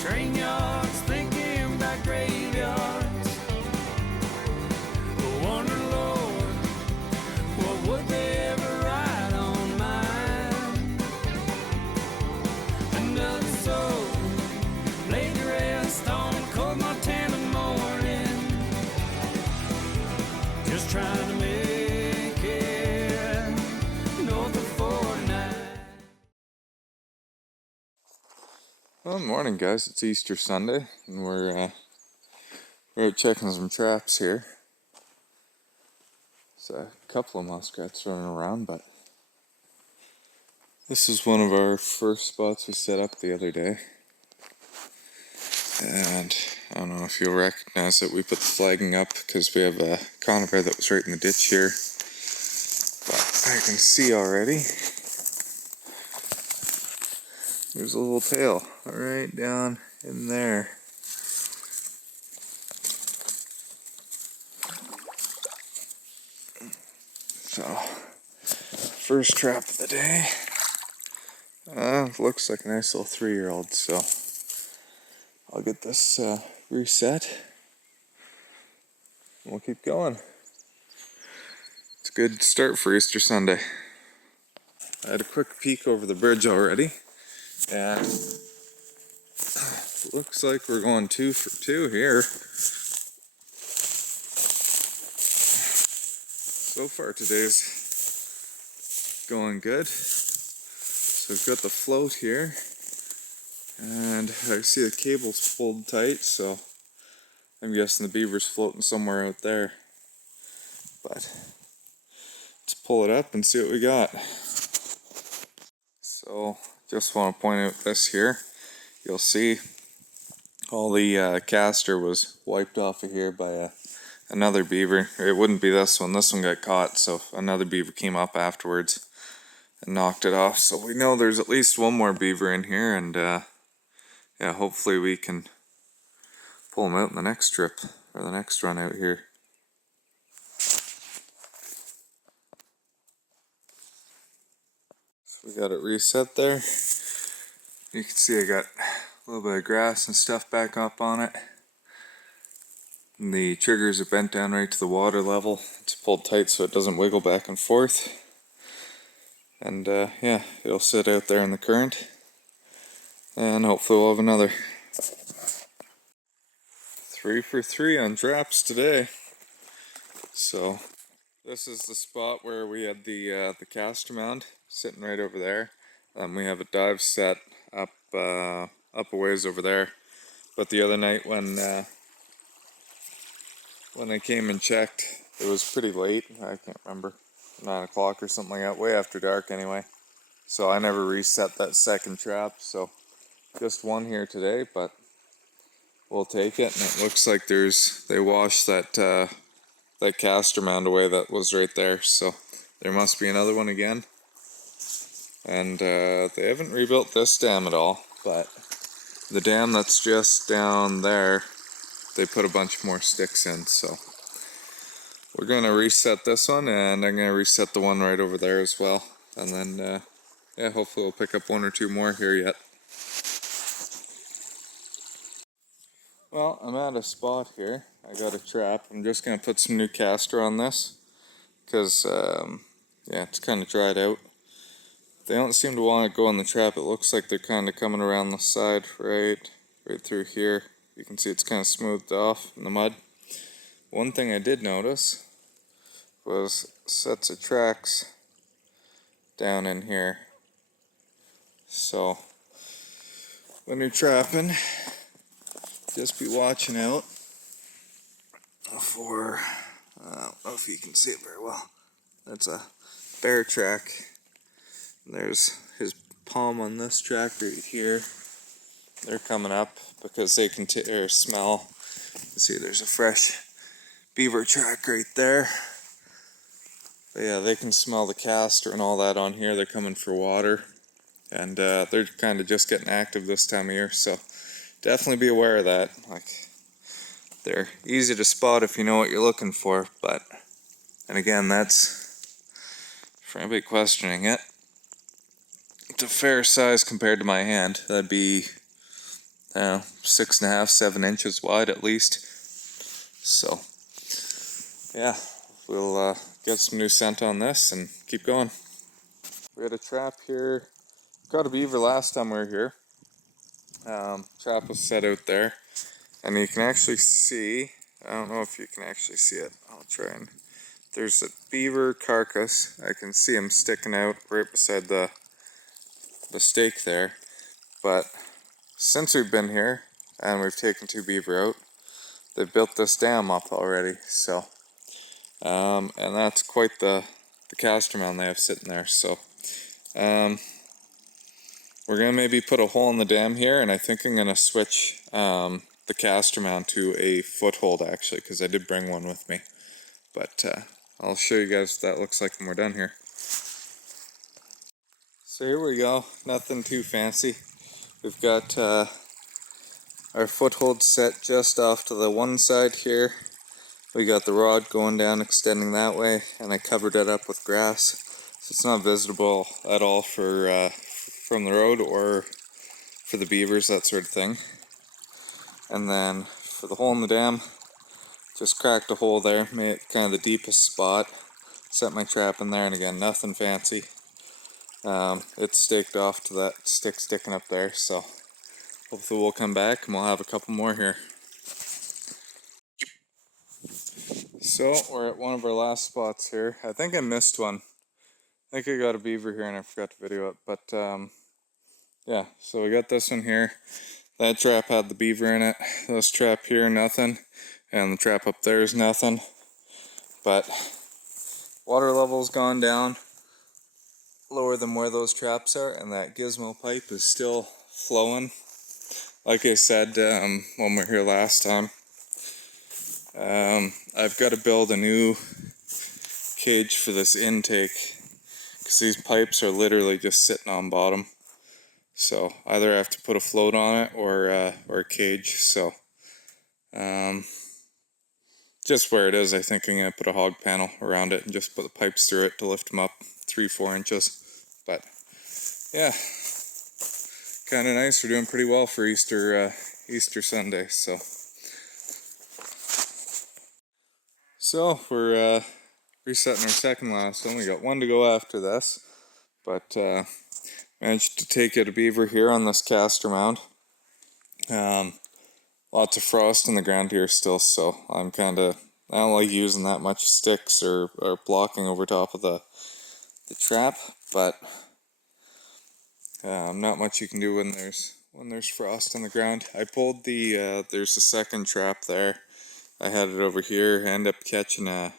train yards, thinking about graveyards. I wonder, Lord, what would they ever write on mine? Another soul laid to rest on a cold Montana morning, just trying to make it north of 49. Well, morning, guys. It's Easter Sunday, and we're out checking some traps here. There's a couple of muskrats running around, but this is one of our first spots we set up the other day. And I don't know if you'll recognize it. We put the flagging up because we have a conifer that was right in the ditch here. But I can see already there's a little tail right down in there. So, first trap of the day. Looks like a nice little 3-year-old, so I'll get this reset. We'll keep going. It's a good start for Easter Sunday. I had a quick peek over the bridge already, and looks like we're going 2 for 2 here. So far today's going good. So we've got the float here, and I see the cable's pulled tight, so I'm guessing the beaver's floating somewhere out there. But let's pull it up and see what we got. So just want to point out this here. You'll see all the caster was wiped off of here by another beaver. It wouldn't be this one. This one got caught, so another beaver came up afterwards and knocked it off. So we know there's at least one more beaver in here, and yeah, hopefully we can pull him out in the next trip or the next run out here. So we got it reset there. You can see I got a little bit of grass and stuff back up on it. And the triggers are bent down right to the water level. It's pulled tight so it doesn't wiggle back and forth. And yeah, it'll sit out there in the current. And hopefully we'll have another. 3 for 3 on traps today. So this is the spot where we had the caster mound sitting right over there. We have a dive set up a ways over there. But the other night when I came and checked, it was pretty late. I can't remember, 9 o'clock or something like that, way after dark anyway. So I never reset that second trap, so just one here today, but we'll take it. And it looks like they washed that caster mound away that was right there, so there must be another one again. And they haven't rebuilt this dam at all, but the dam that's just down there, they put a bunch more sticks in, so we're gonna reset this one, and I'm gonna reset the one right over there as well, and then yeah, hopefully we'll pick up 1 or 2 more here yet. Well, I'm at a spot here. I got a trap. I'm just gonna put some new caster on this because yeah, it's kind of dried out. They don't seem to want to go on the trap. It looks like they're kind of coming around the side right through here. You can see it's kind of smoothed off in the mud. One thing I did notice was sets of tracks down in here. So when you're trapping, just be watching out for, I don't know if you can see it very well. That's a bear track. There's his palm on this track right here. They're coming up because they can smell. You see there's a fresh beaver track right there. But yeah, they can smell the caster and all that on here. They're coming for water. And they're kind of just getting active this time of year. So definitely be aware of that. Like, they're easy to spot if you know what you're looking for. But, and again, that's for anybody questioning it. It's a fair size compared to my hand. That'd be 6.5, 7 inches wide at least. So yeah, we'll get some new scent on this and keep going. We had a trap here. Got a beaver last time we were here. Trap was set out there, and you can actually see, I don't know if you can actually see it, I'll try and, there's a beaver carcass. I can see him sticking out right beside the stake there. But since we've been here and we've taken 2 beaver out, they've built this dam up already. So and that's quite the castor mound they have sitting there. So we're gonna maybe put a hole in the dam here, and I think I'm gonna switch the castor mound to a foothold actually, because I did bring one with me. But I'll show you guys what that looks like when we're done here. So here we go, nothing too fancy. We've got our foothold set just off to the one side here. We got the rod going down, extending that way, and I covered it up with grass, so it's not visible at all for from the road or for the beavers, that sort of thing. And then for the hole in the dam, just cracked a hole there, made it kind of the deepest spot, set my trap in there, and again, nothing fancy. It's staked off to that stick sticking up there, so hopefully we'll come back and we'll have a couple more here. So we're at one of our last spots here. I think I missed one. I think I got a beaver here and I forgot to video it, but yeah, so we got this one here. That trap had the beaver in it. This trap here, nothing. And the trap up there is nothing. But water level's gone down lower than where those traps are, and that gizmo pipe is still flowing. Like I said when we were here last time, I've got to build a new cage for this intake, because these pipes are literally just sitting on bottom. So either I have to put a float on it or a cage. So just where it is, I think I'm gonna put a hog panel around it and just put the pipes through it to lift them up 3-4 inches. But yeah, kind of nice. We're doing pretty well for Easter Sunday. So we're resetting our second last one. We got one to go after this, but managed to take out a beaver here on this castor mound. Lots of frost in the ground here still, so I don't like using that much sticks or blocking over top of the trap, but not much you can do when there's frost in the ground. I pulled there's a second trap there. I had it over here. I ended up catching a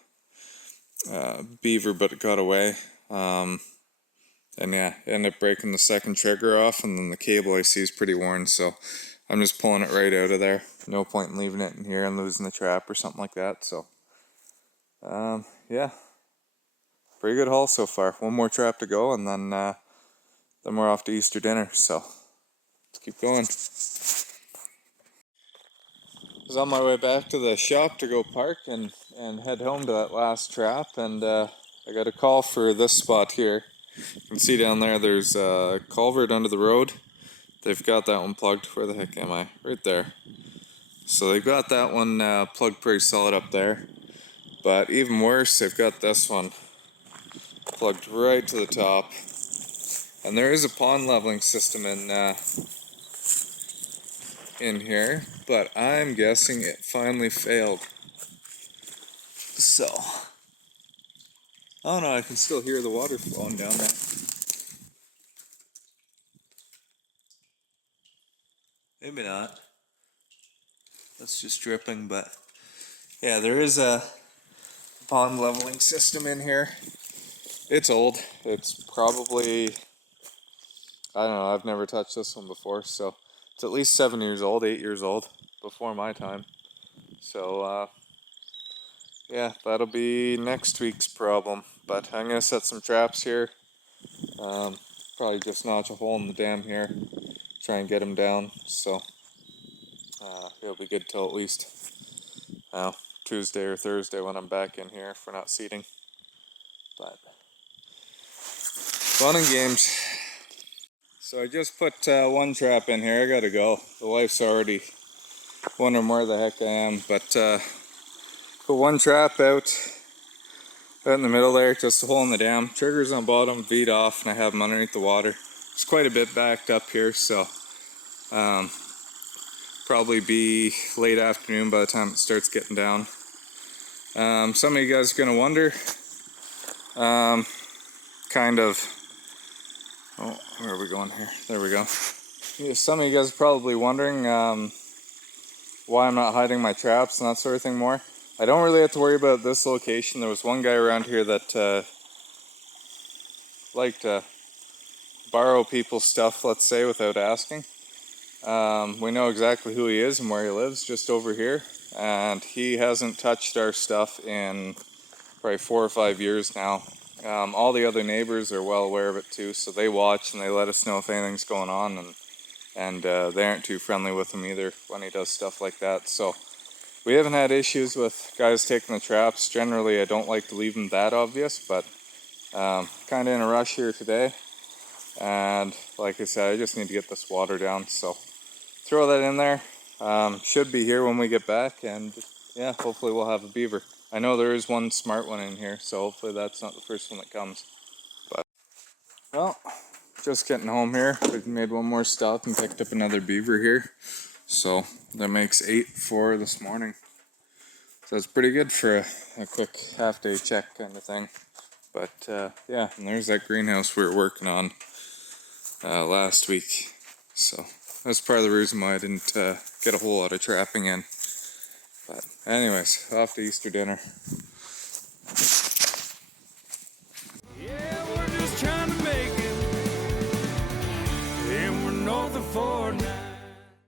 beaver, but it got away. And yeah, ended up breaking the second trigger off, and then the cable I see is pretty worn, so I'm just pulling it right out of there. No point in leaving it in here and losing the trap or something like that. So yeah, pretty good haul so far. One more trap to go, and then we're off to Easter dinner. So let's keep going. I was on my way back to the shop to go park and head home to that last trap, and I got a call for this spot here. You can see down there, there's a culvert under the road. They've got that one plugged. Where the heck am I? Right there. So they've got that one plugged pretty solid up there. But even worse, they've got this one plugged right to the top. And there is a pond leveling system in here, but I'm guessing it finally failed. So, oh no, I can still hear the water flowing down there. Maybe not. That's just dripping, but yeah, there is a pond leveling system in here. It's old. It's probably, I don't know, I've never touched this one before, so it's at least 7 years old, 8 years old, before my time. So yeah, that'll be next week's problem. But I'm gonna set some traps here. Probably just notch a hole in the dam here, try and get them down. So it'll be good till at least Tuesday or Thursday when I'm back in here if we're not seeding. But fun and games. So I just put one trap in here. I gotta go. The wife's already wondering where the heck I am. But put one trap out in the middle there, just a hole in the dam. Trigger's on bottom, feed off, and I have them underneath the water. It's quite a bit backed up here, so probably be late afternoon by the time it starts getting down. Some of you guys are gonna wonder, kind of. Oh, where are we going here? There we go. Yeah, some of you guys are probably wondering why I'm not hiding my traps and that sort of thing more. I don't really have to worry about this location. There was one guy around here that liked to borrow people's stuff, let's say, without asking. We know exactly who he is and where he lives, just over here. And he hasn't touched our stuff in probably 4 or 5 years now. All the other neighbors are well aware of it too, so they watch and they let us know if anything's going on, and they aren't too friendly with him either when he does stuff like that. So we haven't had issues with guys taking the traps. Generally, I don't like to leave them that obvious, but kind of in a rush here today, and like I said, I just need to get this water down, so throw that in there. Should be here when we get back, and yeah, hopefully we'll have a beaver. I know there is one smart one in here, so hopefully that's not the first one that comes. But, well, just getting home here. We made one more stop and picked up another beaver here. So that makes 8 for this morning. So that's pretty good for a quick half-day check kind of thing. But yeah, and there's that greenhouse we were working on last week. So that's part of the reason why I didn't get a whole lot of trapping in. But anyways, off to Easter dinner.